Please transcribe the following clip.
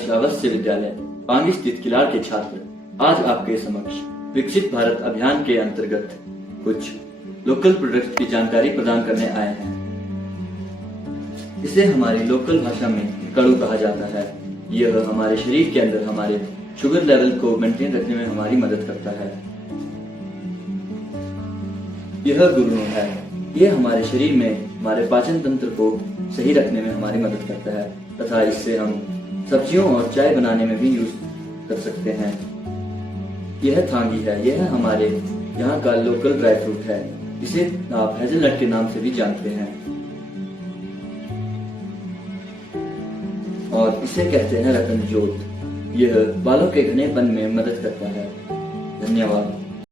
आदर्श आवासीय विद्यालय पांगी स्थित किलाड़ के छात्र आज आपके समक्ष विकसित भारत अभियान के अंतर्गत कुछ लोकल प्रोडक्ट्स की जानकारी प्रदान करने आए हैं। इसे हमारी लोकल भाषा में कड़ू कहा जाता है। यह हमारे शरीर के अंदर हमारे शुगर लेवल को मेंटेन रखने में हमारी मदद करता है। यह गुड़नू है। यह हमारे शरीर में हमारे पाचन तंत्र को सही रखने में हमारी मदद करता है तथा इससे हम सब्जियों और चाय बनाने में भी यूज कर सकते हैं। यह थांगी है। यह हमारे यहाँ का लोकल ड्राई फ्रूट है। इसे आप हेजलनट के नाम से भी जानते हैं और इसे कहते हैं रतन जोत। यह बालों के घनेपन में मदद करता है। धन्यवाद।